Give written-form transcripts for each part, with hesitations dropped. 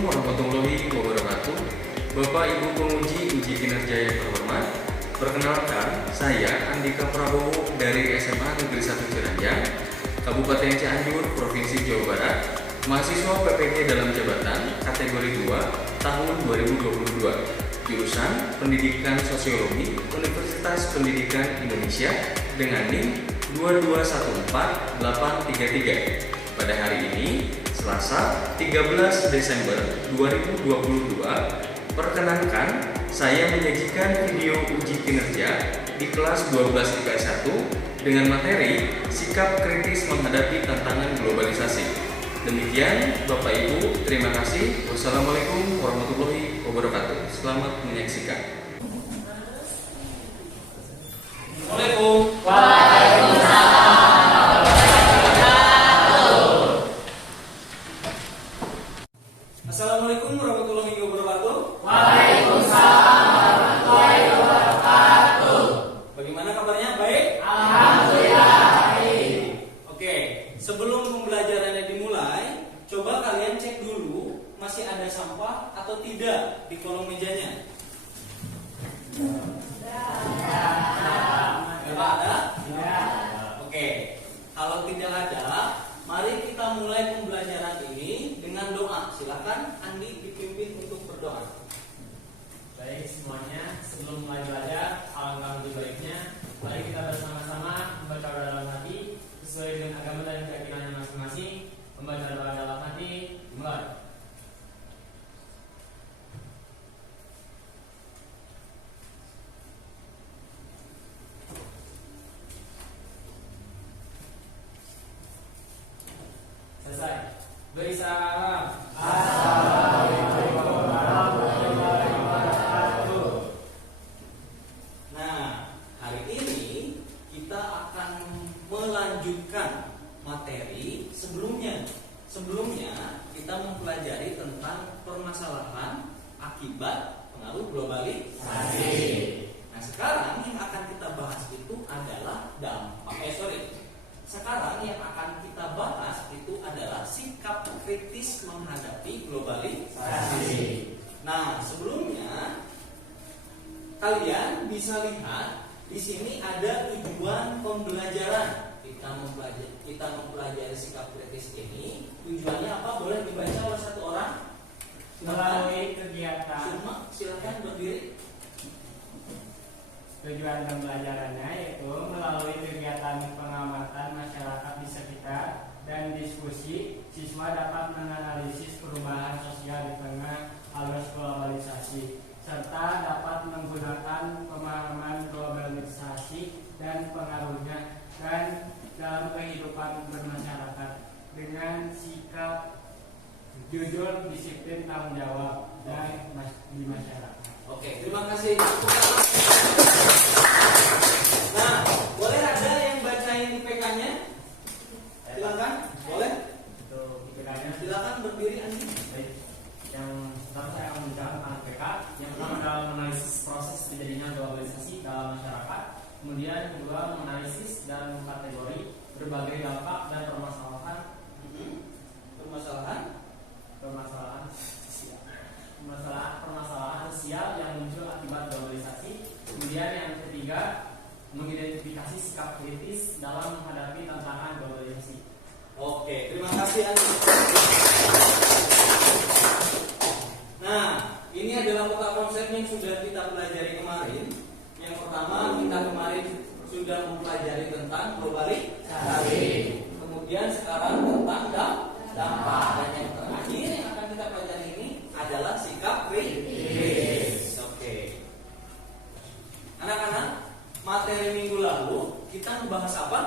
Assalamualaikum warahmatullahi wabarakatuh. Bapak Ibu penguji uji kinerja yang terhormat, perkenalkan saya Andika Prabowo dari SMA Negeri 1 Ciranjang, Kabupaten Cianjur, Provinsi Jawa Barat, mahasiswa PPG dalam jabatan kategori 2 tahun 2022, jurusan Pendidikan Sosiologi Universitas Pendidikan Indonesia dengan NIM 2214833. Pada hari ini, Selasa 13 Desember 2022, perkenankan saya menyajikan video uji kinerja di kelas 12 IPS 1 dengan materi sikap kritis menghadapi tantangan globalisasi. Demikian Bapak Ibu, terima kasih. Wassalamualaikum warahmatullahi wabarakatuh. Selamat menyaksikan. Waalaikumsalam. Assalamualaikum warahmatullahi wabarakatuh. Waalaikumsalam warahmatullahi wabarakatuh. Bagaimana kabarnya? Baik? Alhamdulillah baik. Oke, sebelum pembelajarannya dimulai, coba kalian cek dulu masih ada sampah atau tidak di kolong mejanya. Tidak ada? Oke, kalau tidak ada, mari kita mulai pembelajaran ini dengan doa. Silakan Andi dipimpin untuk berdoa. Baik semuanya, sebelum mulai belajar, alangkah lebih baiknya mari kita bersama-sama membaca doa dalam hati sesuai dengan agama dan keyakinannya masing-masing. Membaca doa dalam hati, mulai. Selesai. Beri salam. Assalamualaikum warahmatullahi wabarakatuh. Nah, hari ini kita akan melanjutkan materi sebelumnya. Sebelumnya kita mempelajari tentang permasalahan akibat pengaruh globalisasi. Nah, sekarang yang akan kita bahas itu adalah Sekarang yang akan kita bahas itu adalah sikap kritis menghadapi globalisasi. Nah, sebelumnya kalian bisa lihat di sini ada tujuan pembelajaran. Kita mempelajari sikap kritis ini. Tujuannya apa? Boleh dibaca oleh satu orang? Melalui kegiatan. Silakan berdiri. Tujuan pembelajarannya yaitu melalui kegiatan pengamatan masyarakat di sekitar dan diskusi, siswa dapat menganalisis perubahan sosial di tengah arus globalisasi serta dapat menggunakan pemahaman globalisasi dan pengaruhnya dan dalam kehidupan bermasyarakat dengan sikap jujur, disiplin, tanggung jawab dan di masyarakat. Oke, terima kasih. Nah, boleh ada yang bacain IPK-nya? Silakan, boleh? Untuk IPK-nya, Silakan berdiri Andi. baik. Yang pertama saya akan bicara tentang IPK. Yang pertama adalah menganalisis proses terjadinya globalisasi dalam masyarakat. Kemudian kedua menganalisis dan kategori berbagai dampak dan permasalahan sosial yang muncul akibat globalisasi. Kemudian yang ketiga mengidentifikasi sikap kritis dalam menghadapi tantangan globalisasi. Oke, terima kasih Andi. Nah, ini adalah peta konsep yang sudah kita pelajari kemarin. Yang pertama, kita kemarin sudah mempelajari tentang globalisasi. Kemudian sekarang tentang dampak. Dan yang terakhir yang akan kita pelajari ini adalah sikap kritis. Oke. Anak-anak, materi minggu lalu kita membahas apa?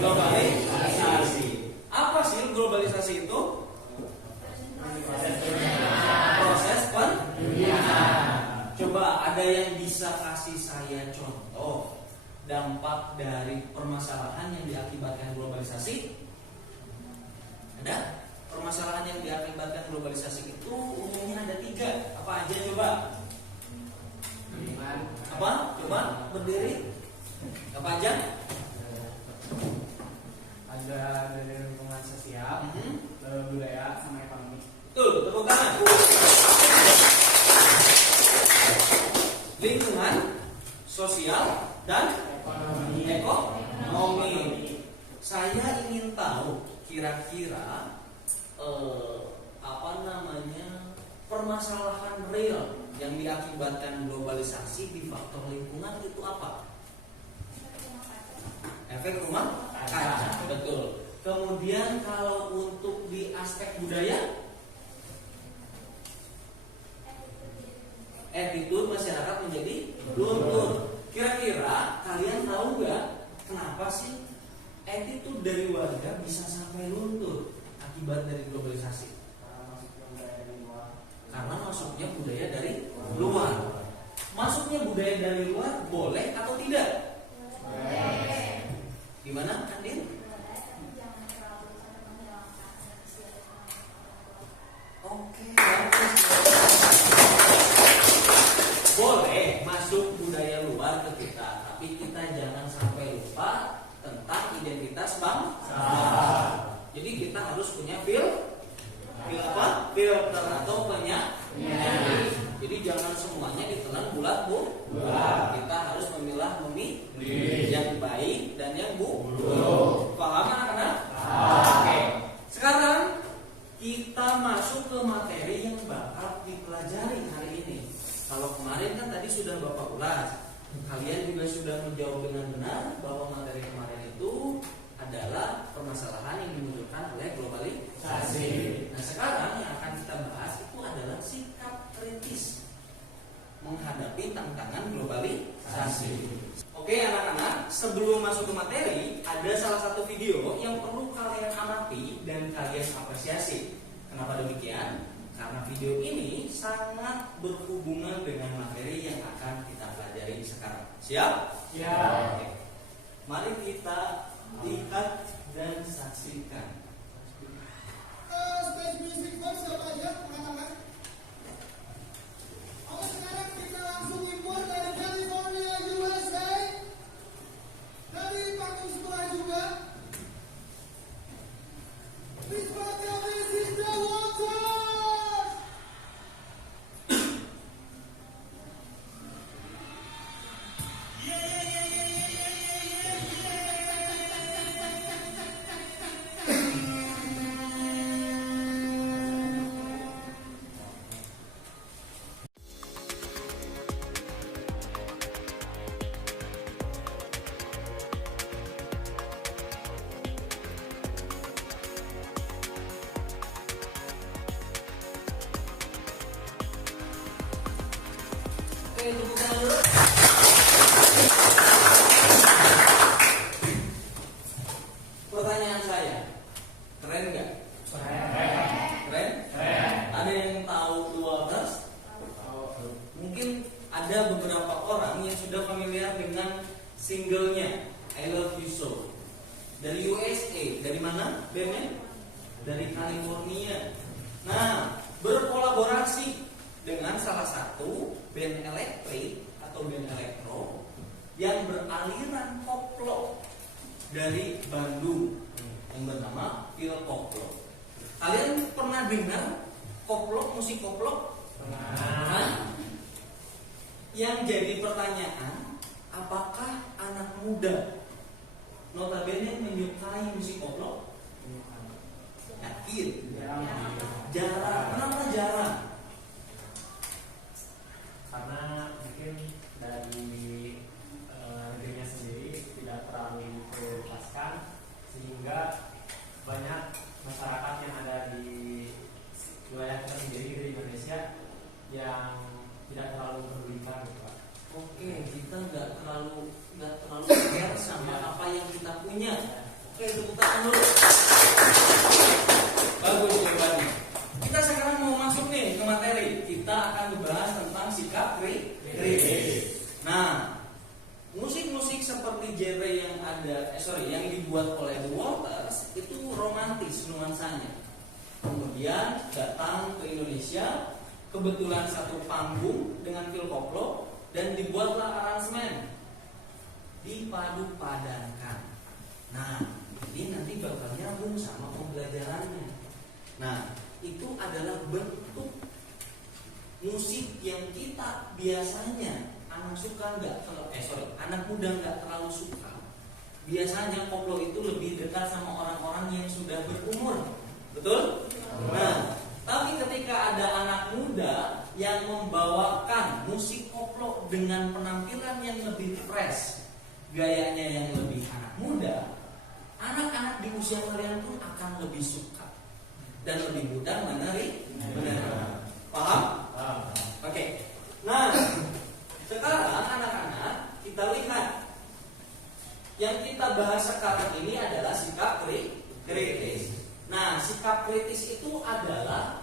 Globalisasi. Apa sih globalisasi itu? Proses penduniaan. Coba ada yang bisa kasih saya contoh dampak dari permasalahan yang diakibatkan globalisasi? Ada? Permasalahan yang diakibatkan globalisasi itu umumnya ada 3. Apa aja coba? Apa? Coba berdiri. Apa aja? Ada dari lingkungan sosial, budaya, sama ekonomi. Betul. lingkungan, sosial, dan ekonomi. Saya ingin tahu kira-kira permasalahan real yang diakibatkan globalisasi di faktor lingkungan itu apa? Efek rumah kaca, betul. Kemudian kalau untuk di aspek budaya, attitude masyarakat menjadi luntur. Kira-kira kalian tahu nggak kenapa sih attitude dari warga bisa sampai luntur akibat dari globalisasi? Karena masuknya budaya dari luar. Masuknya budaya dari luar boleh atau tidak? Boleh. Gimana, Andin? Oke, bagus. Boleh masuk budaya luar ke kita, tapi kita jangan sampai lupa tentang identitas bangsa. Jadi kita harus punya filter atau penyaring. Jadi jangan semuanya ditelan bulat bu. Kita harus memilih yang baik dan yang buruk. Paham anak-anak? Oke. Sekarang kita masuk ke materi yang bakal dipelajari hari ini. Kalau kemarin kan tadi sudah Bapak ulas, kalian juga sudah menjawab dengan benar bahwa materi kemarin itu adalah permasalahan yang dimunculkan oleh globalisasi. Nah sekarang yang akan kita bahas itu adalah sikap kritis menghadapi tantangan globalisasi. Oke anak-anak, sebelum masuk ke materi, ada salah satu video yang perlu kalian amati dan kalian apresiasi. Kenapa demikian? Karena video ini sangat berhubungan dengan materi yang akan kita pelajari sekarang. Siap? Siap. Oke. Mari kita lihat dan saksikan. Space Music Box siapa aja mengatakan? Oke sekarang kita langsung import dari California, USA. Dari panggung sebelah juga. Please welcome this is the water. Oke, tepuk tangan dulu. Pertanyaan saya, keren nggak? Keren? Ada yang tahu Waters? Mungkin ada beberapa orang yang sudah familiar dengan singlenya I Love You So. Dari USA, dari mana bandnya? Dari California. Nah, berkolaborasi dengan salah satu band elektrik atau band elektro yang beraliran koplo dari Bandung yang bernama Phil Koplo. Kalian pernah dengar koplo, musik koplo? Pernah. Yang jadi pertanyaan, apakah anak muda notabene menyukai musik koplo? Yakin? Jarang. Kenapa jarang? Karena mungkin dari negerinya sendiri tidak terlalu diprioritaskan sehingga banyak masyarakat yang ada di wilayah kita sendiri di Indonesia yang tidak terlalu pedulikan gitu Pak. Oke, kita nggak terlalu care sama apa yang kita punya. Oke, tepuk tangan dulu. Bagus jawabannya. Kita sekarang mau masuk nih ke materi. Kita akan membahas tentang sikap kritis. Nah, musik-musik seperti genre yang yang dibuat oleh The Waters itu romantis nuansanya. Kemudian datang ke Indonesia, kebetulan satu panggung dengan Phil Koplo dan dibuatlah aransemen, dipadu-padankan. Nah, ini nanti bakal nyambung sama pembelajarannya. Nah, itu adalah bentuk musik yang kita biasanya anak muda nggak terlalu suka. Biasanya koplo itu lebih dekat sama orang-orang yang sudah berumur, betul? Nah, tapi ketika ada anak muda yang membawakan musik koplo dengan penampilan yang lebih fresh, gayanya yang lebih anak muda, anak-anak di usia kalian pun akan lebih suka dan lebih mudah menerima. Paham? Oke. Nah, sekarang anak-anak kita lihat yang kita bahas sekarang ini adalah sikap kritis. Nah, sikap kritis itu adalah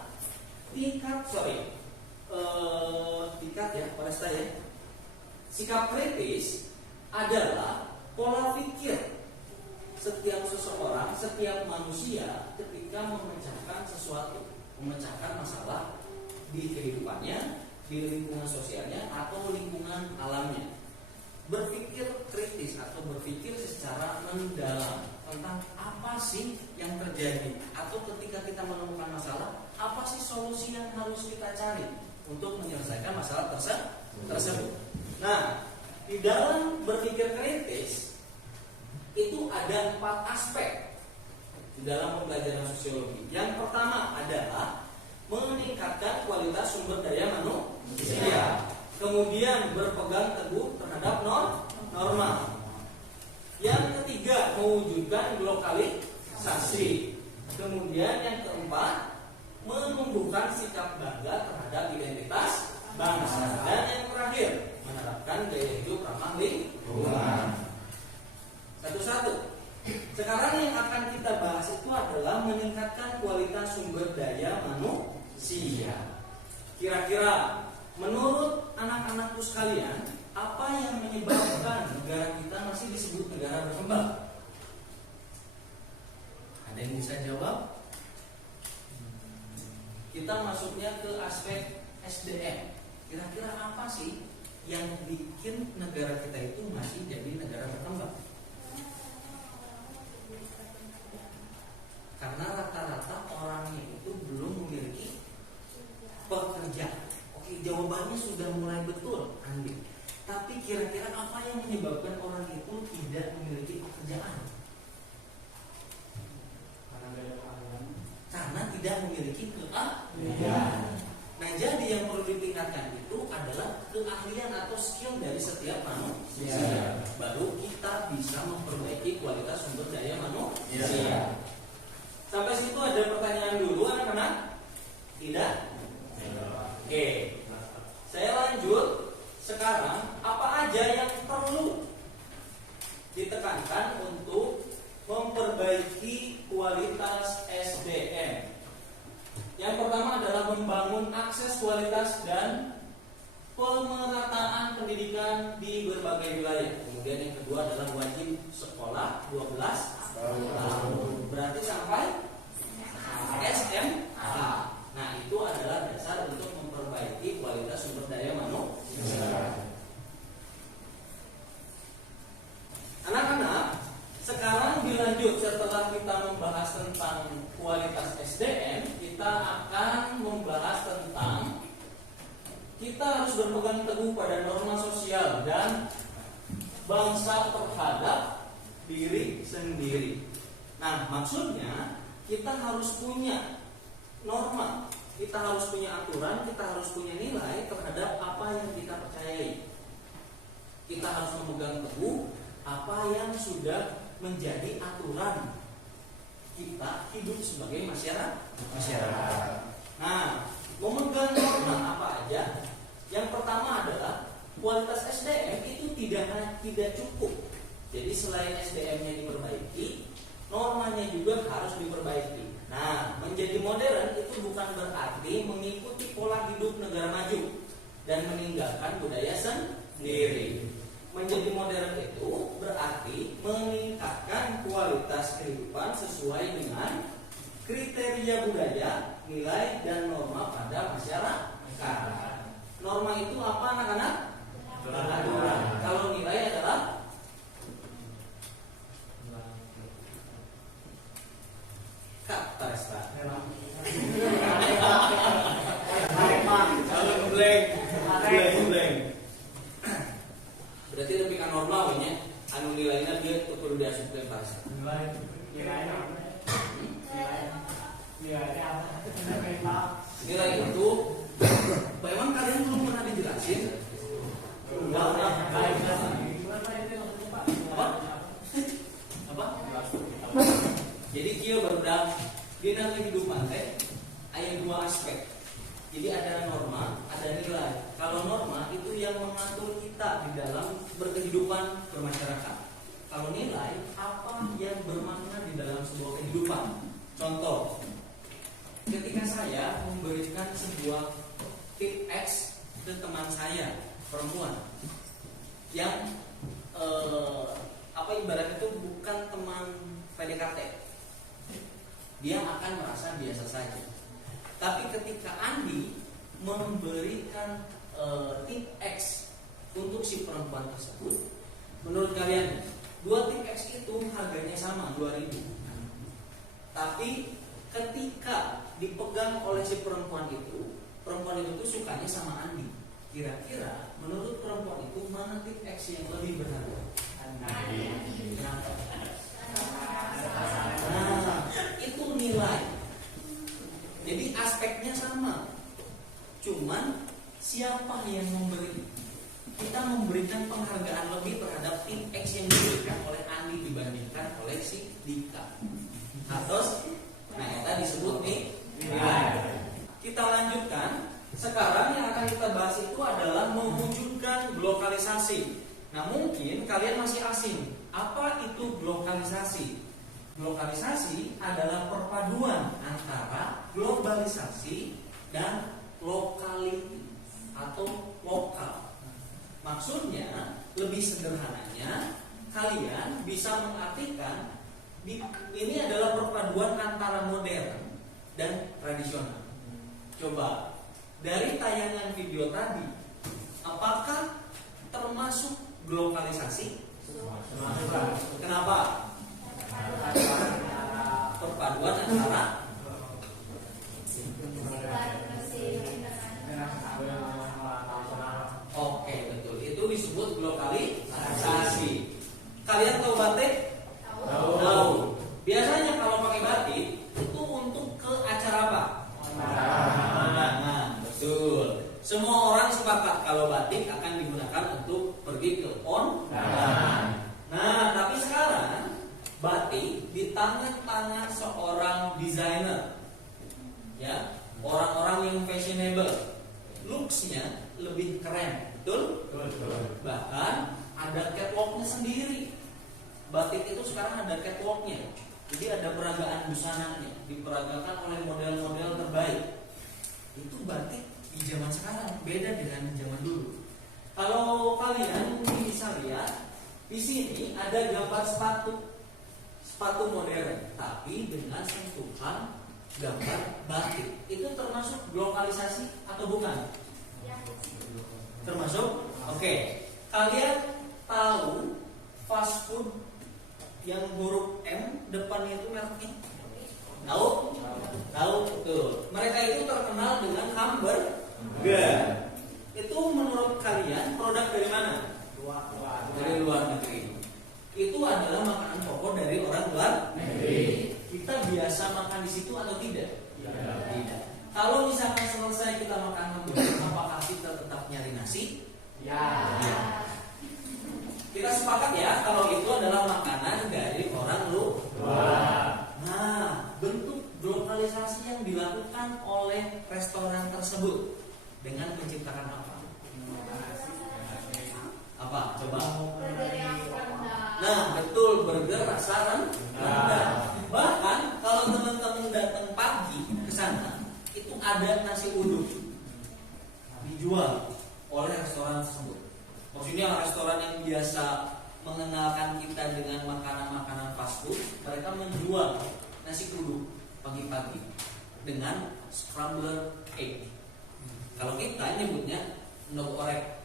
sikap kritis adalah pola pikir setiap seseorang, setiap manusia ketika memecahkan sesuatu, memecahkan masalah di kehidupannya, di lingkungan sosialnya atau lingkungan alamnya. Berpikir kritis atau berpikir secara mendalam tentang apa sih yang terjadi, atau ketika kita menemukan masalah, apa sih solusi yang harus kita cari untuk menyelesaikan masalah tersebut. Nah, di dalam berpikir kritis itu ada 4 aspek di dalam pembelajaran sosiologi. Yang pertama adalah meningkatkan kualitas sumber daya manusia. Kemudian berpegang teguh terhadap norma. Yang ketiga, mewujudkan lokalisasi. Kemudian yang keempat, menumbuhkan sikap bangga terhadap identitas bangsa. Dan yang terakhir, menerapkan gaya hidup ramah lingkungan. Satu-satu. Sekarang yang akan kita bahas itu adalah meningkatkan kualitas sumber daya manusia. Kira-kira menurut anak-anakku sekalian, apa yang menyebabkan negara kita masih disebut negara berkembang? Ada yang bisa jawab? Kita masuknya ke aspek SDM. Kira-kira apa sih yang bikin negara kita itu masih jadi negara berkembang? Karena rata-rata orangnya itu belum memiliki pekerjaan. Oke, jawabannya sudah mulai betul, Andi. Tapi kira-kira apa yang menyebabkan orang itu tidak memiliki pekerjaan? Karena tidak memiliki keahlian. Nah, jadi yang perlu ditingkatkan itu adalah keahlian atau skill dari setiap manusia. Baru kita bisa memperbaiki kualitas sumber daya manusia. Sampai situ ada pertanyaan dulu, anak-anak? Tidak? Oke. Saya lanjut. Sekarang, apa aja yang perlu ditekankan untuk memperbaiki kualitas SDM? Yang pertama adalah membangun akses kualitas dan pemerataan pendidikan di berbagai wilayah. Kemudian yang kedua adalah wajib sekolah 12 tahun. Berarti sampai SMA. Nah, itu adalah dasar untuk memperbaiki kualitas sumber daya manusia. Anak-anak, sekarang dilanjut setelah kita membahas tentang kualitas SDM, kita akan membahas tentang kita harus berpegang teguh pada norma sosial dan bangsa terhadap diri sendiri. Nah, maksudnya kita harus punya norma, kita harus punya aturan, kita harus punya nilai terhadap apa yang kita percayai. Kita harus memegang teguh apa yang sudah menjadi aturan kita hidup sebagai masyarakat. Nah, memegang norma apa aja? Yang pertama adalah kualitas SDM itu tidak cukup. Jadi selain SDM-nya diperbaiki, normanya juga harus diperbaiki. Nah, menjadi modern itu bukan berarti mengikuti pola hidup negara maju dan meninggalkan budaya sendiri. Menjadi modern itu berarti meningkatkan kualitas kehidupan sesuai dengan kriteria budaya, nilai, dan norma pada masyarakat. Norma itu apa, anak-anak? Aturan. Kalau nilai adalah kata Resta. Kalau blank. Berarti lebih kan normal nya. Anu nilainya dia perlu diasupkan bahasa. Nilai itu memang kalian belum pernah dijelasin. Apa? Jadi kia barudak di dalam kehidupan ada dua aspek. Jadi ada norma, ada nilai. Kalau norma itu yang mengatur kita di dalam berkehidupan bermasyarakat. Kalau nilai apa yang bermakna di dalam sebuah kehidupan. Contoh, ketika saya memberikan sebuah tip X ke teman saya perempuan yang ibarat itu bukan teman PDKT, dia akan merasa biasa saja. Tapi ketika Andi memberikan tip X untuk si perempuan tersebut, menurut kalian dua tip X itu harganya sama 2.000. Tapi ketika dipegang oleh si perempuan itu tuh sukanya sama Andi. Kira-kira menurut perempuan itu mana tip X yang lebih berharga? Andi. Kenapa? Nah, itu nilai. Jadi aspeknya sama. Cuman siapa yang memberi? Kita memberikan penghargaan lebih terhadap tip X yang diberikan oleh Andi dibandingkan oleh si Dika. Terus, nah itu disebut nih nilai. Kita lanjutkan. Sekarang yang akan kita bahas itu adalah mewujudkan globalisasi. Nah mungkin kalian masih asing. Apa itu globalisasi? Globalisasi adalah perpaduan antara globalisasi dan lokality atau lokal. Maksudnya lebih sederhananya kalian bisa mengartikan ini adalah perpaduan antara modern dan tradisional. Coba dari tayangan video tadi, apakah termasuk globalisasi? Kenapa? Perpaduan antara Oke, betul. Itu disebut globalisasi. Kalian tahu batik? Tahu. Biasanya kalau pakai batik itu untuk ke acara apa? Nah, betul. Semua orang sepakat kalau batik akan digunakan untuk pergi ke kondangan. Nah, tapi sekarang batik di tangan-tangan seorang desainer, ya, orang-orang yang fashionable, looks-nya lebih keren, betul? Bahkan ada catwalk-nya sendiri. Batik itu sekarang ada catwalk-nya. Jadi ada peragaan busananya, diperagakan oleh model-model terbaik. Itu batik di zaman sekarang beda dengan zaman dulu. Kalau kalian mungkin bisa lihat di sini ada gambar sepatu modern, tapi dengan sentuhan gambar batik. Itu termasuk globalisasi atau bukan? Termasuk? Oke. Kalian tahu fast food yang huruf M depannya itu mereknya? Tahu? Tahu, betul. Mereka itu terkenal dengan hamburger. Itu menurut kalian produk dari mana? Dari luar negeri. Itu adalah makanan pokok dari orang luar negeri. Kita biasa makan di situ atau tidak? Tidak. Kalau misalkan selesai kita makan hamburger, apakah kita tetap nyari nasi? Ya. Kita sepakat ya kalau itu adalah makanan dari orang luar. Nah, bentuk globalisasi yang dilakukan oleh restoran tersebut dengan menciptakan apa? Apa? Coba. Nah, betul, burger rasa rendah. Bahkan kalau teman-teman datang pagi ke sana, itu ada nasi uduk dijual oleh restoran tersebut. Maksudnya restoran yang biasa mengenalkan kita dengan makanan-makanan fast food, mereka menjual nasi uduk pagi-pagi dengan scrambled egg. Kalau kita nyebutnya ndok orek,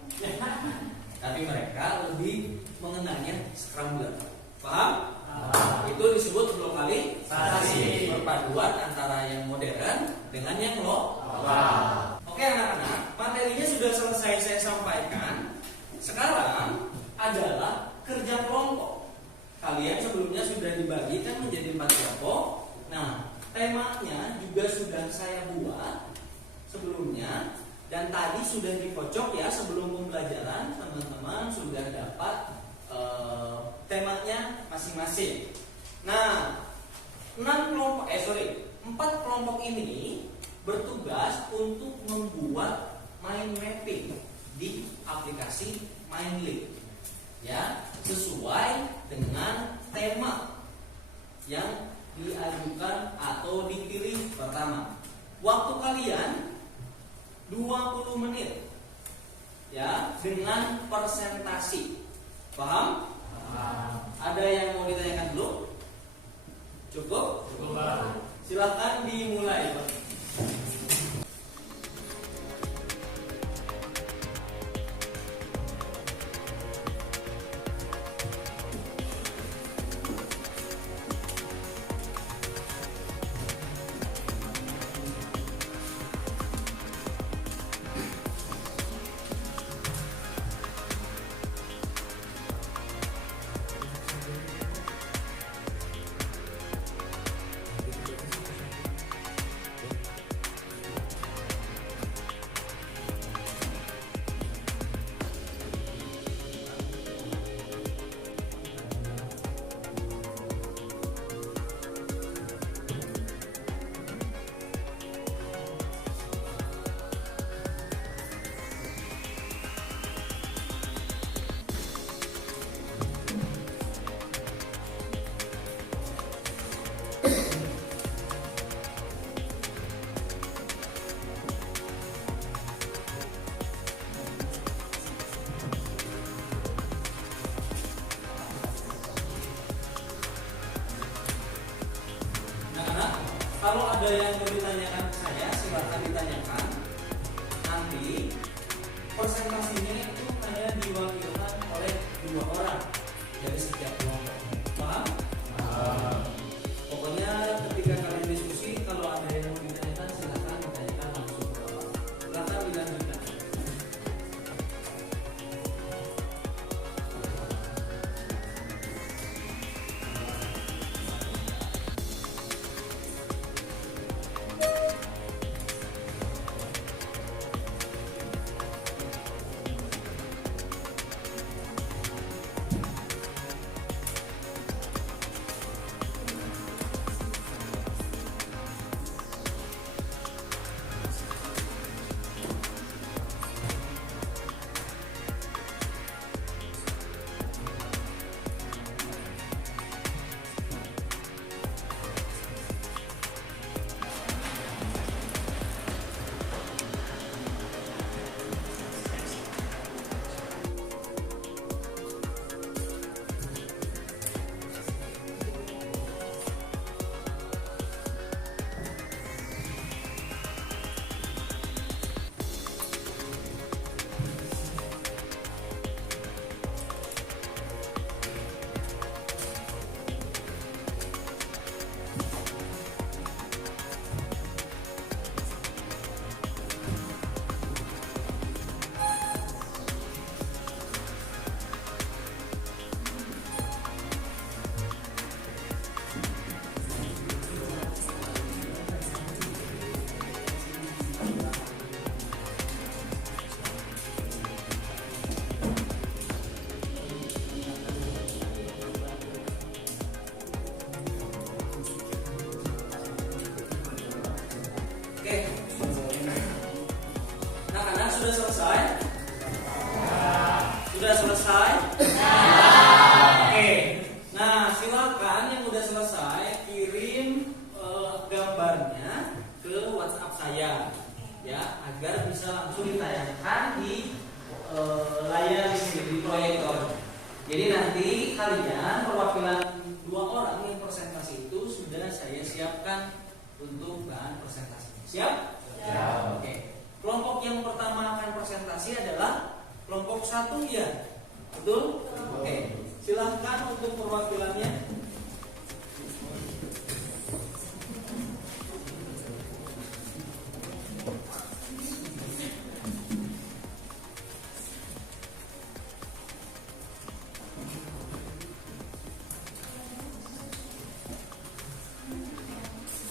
tapi mereka lebih mengenalnya scrambled. Paham? Itu disebut globalisasi, perpaduan antara yang modern dengan yang lokal. Oke anak-anak, materinya sudah selesai saya sampaikan. Sekarang sudah dapat temanya masing-masing. Nah, 4 kelompok ini bertugas untuk membuat mind mapping di aplikasi MindLink, ya, sesuai dengan tema yang diajukan atau dipilih pertama. Waktu kalian 20 menit, ya, dengan presentasi. Paham? Ada yang mau ditanyakan dulu? Cukup? Cukup, Pak. Silakan dimulai, Pak. Kalau ada yang mau ditanyakan ke saya, silakan ditanyakan. Nanti presentasinya itu hanya diwakilkan oleh 2 orang dari setiap kelompok. Paham? Pokoknya ketika kalian diskusi, kalau ada yang mau ditanyakan, silakan ditanyakan langsung ke Bapak. Silakan dilanjutkan. Oke. Anak-anak sudah selesai? Sudah selesai? Oke. Nah, silakan yang sudah selesai kirim gambarnya ke WhatsApp saya, ya, agar bisa langsung ditayangkan di layar di sini, di proyektor. Jadi nanti kalian perwakilan 2 orang yang presentasi itu sudah saya siapkan untuk bahan presentasi. Siap? Siap. Oke. Kelompok yang pertama akan presentasi adalah kelompok 1, ya? Betul? Oke. Silahkan untuk perwakilannya.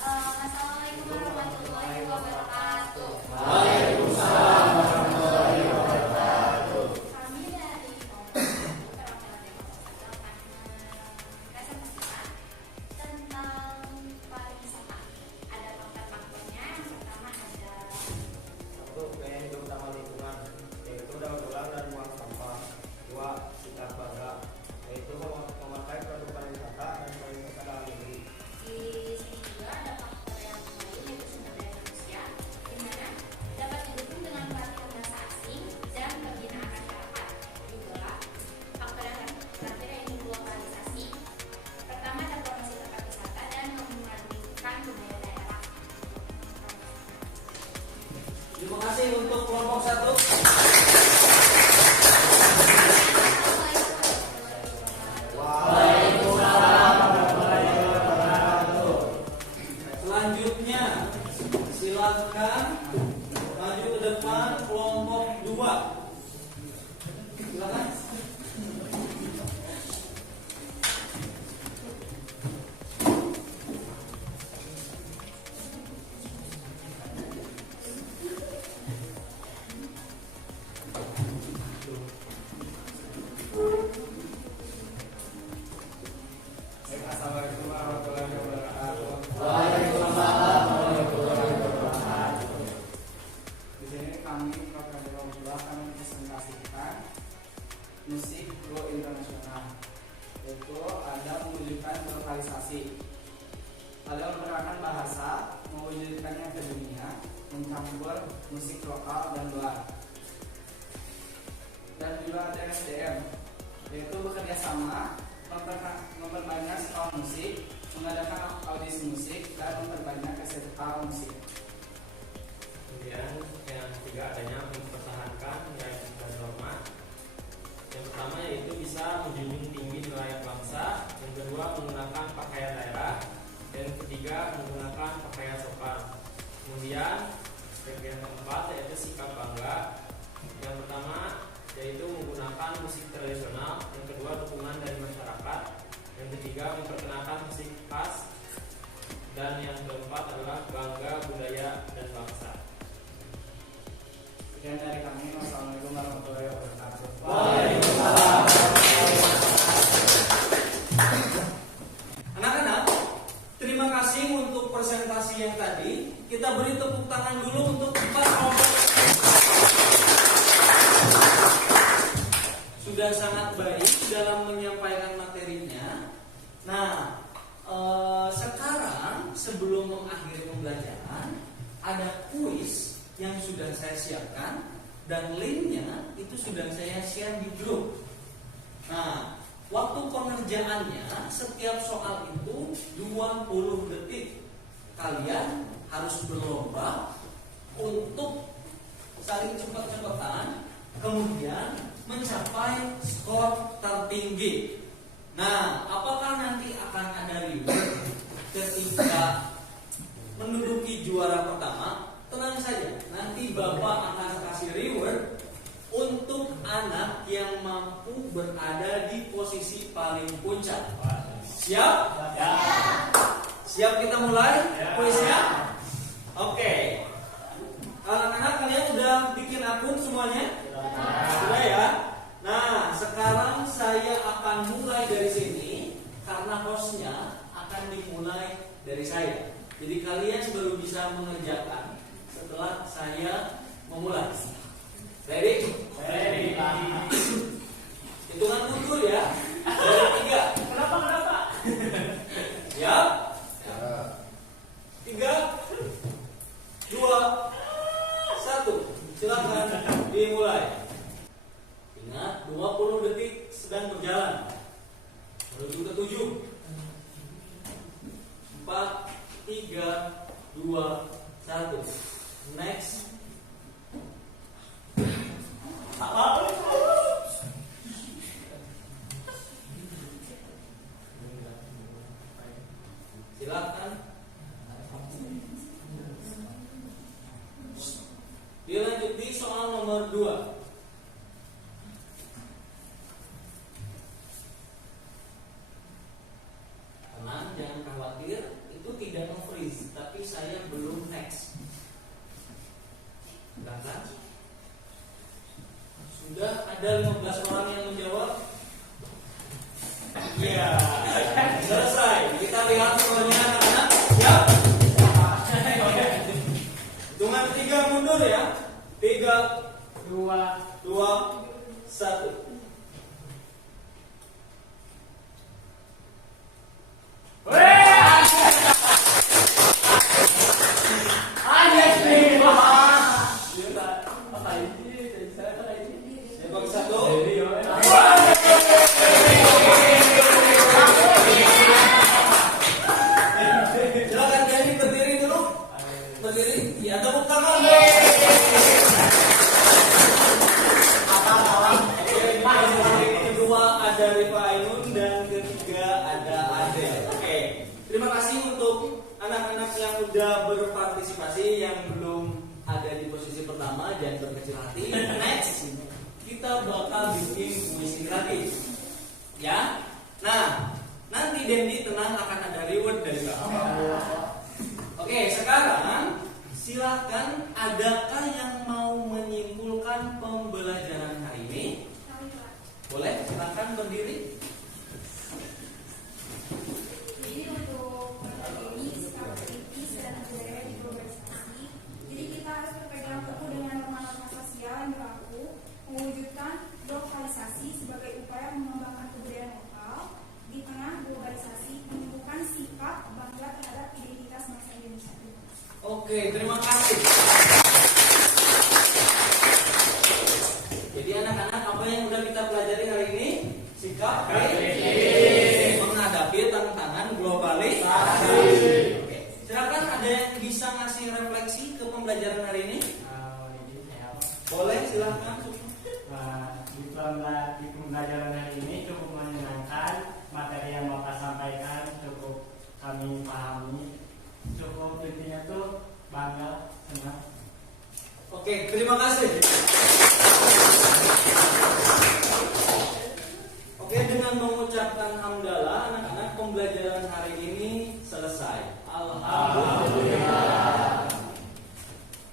Assalamualaikum warahmatullahi wabarakatuh. Waalaikumsalam warahmatullahi wabarakatuh. Kami dari musik go internasional, yaitu ada mewujudkan lokalisasi, ada memperkenalkan bahasa, mewujudkannya ke dunia, mencampur musik lokal dan luar. Dan juga ada SDM, yaitu bekerja sama, memperbanyak sekolah musik, mengadakan audisi musik, dan memperbanyak festival musik. Kemudian yang ketiga adanya mempertahankan nilai dan norma. Yang pertama yaitu bisa menjunjung tinggi nilai bangsa. Yang kedua menggunakan pakaian daerah. Yang ketiga menggunakan pakaian sopan. Kemudian yang keempat yaitu sikap bangga. Yang pertama yaitu menggunakan musik tradisional. Yang kedua dukungan dari masyarakat. Yang ketiga memperkenalkan musik khas. Dan yang keempat adalah bangga budaya dan bangsa. Sekian dari kami. Wassalamualaikum warahmatullahi wabarakatuh. Waalaikumsalam. Anak-anak, terima kasih untuk presentasi yang tadi. Kita beri tepuk tangan dulu untuk 4 kelompok. Sudah sangat baik dalam menyampaikan materinya. Nah, sekarang sebelum mengakhiri pembelajaran, ada kuis yang sudah saya siapkan dan linknya itu sudah saya share di grup. Nah, waktu pengerjaannya setiap soal itu 20 detik. Kalian harus berlomba untuk saling cepat-cepatan, kemudian mencapai skor tertinggi. Nah, apakah nanti akan ada reward ketika menduduki juara pertama? Tenang saja, nanti Bapak akan kasih reward untuk anak yang mampu berada di posisi paling puncak. Siap? Ya. Siap kita mulai kuisnya? Oke. Anak-anak kalian udah bikin akun semuanya? Sudah ya? Nah, sekarang saya akan mulai dari sini karena hostnya akan dimulai dari saya. Jadi kalian baru bisa mengerjakan setelah saya memulai. Ready? Ready. Hitungan mundur ya. Dari 3. Kenapa? Ya. 3, 2, 1. Silakan dimulai. Ingat, 20 detik sedang berjalan. Menuju ke 7. 4, 3, 2, 1. Next. Silakan. Dilanjuti soal nomor 2. Tenang, jangan khawatir, itu tidak nge-freeze, tapi saya belum next. Silakan. Sudah ada 15 orang yang menjawab. Iya. Selesai. Kita lihat skornya anak-anak. Siap? Hitungan 3 mundur ya. 3, 2, 1. Berpartisipasi. Yang belum ada di posisi pertama jangan berkecil hati. Next, kita bakal bikin kuis gratis ya. Nah, nanti Dendi tenang, akan ada reward dari Bapak. Oke, sekarang silakan, adakah yang mau menyimpulkan pembelajaran hari ini? Boleh, silakan berdiri. Jadi untuk materi ini sikap kritis dan budaya di globalisasi. Jadi kita harus berpegang teguh dengan norma-norma sosial yang berlaku, mewujudkan lokalisasi sebagai upaya mengembangkan kebudayaan lokal di tengah globalisasi, menumbuhkan sikap bangga terhadap identitas bangsa Indonesia. Oke, terima kasih. Jadi anak-anak, apa yang sudah kita pelajari hari ini? Sikap kritis menghadapi tantangan globalisasi. Oke, silakan ada yang bisa ngasih refleksi ke pembelajaran hari ini? Boleh, silahkan. Di pembelajaran hari ini cukup menyenangkan. Materi yang Bapak sampaikan cukup kami pahami. Cukup intinya tuh bangga, senang. Oke, terima kasih. Oke, dengan mengucapkan hamdalah, anak-anak, pembelajaran hari ini selesai. Alhamdulillah.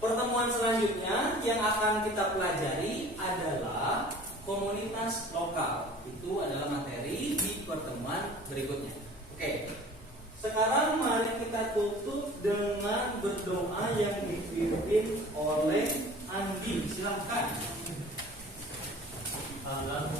Pertemuan selanjutnya yang akan kita pelajari adalah komunitas lokal. Itu adalah materi di pertemuan berikutnya. Oke. Sekarang mari kita tutup dengan berdoa yang dipimpin oleh Andi. Silakan. Allah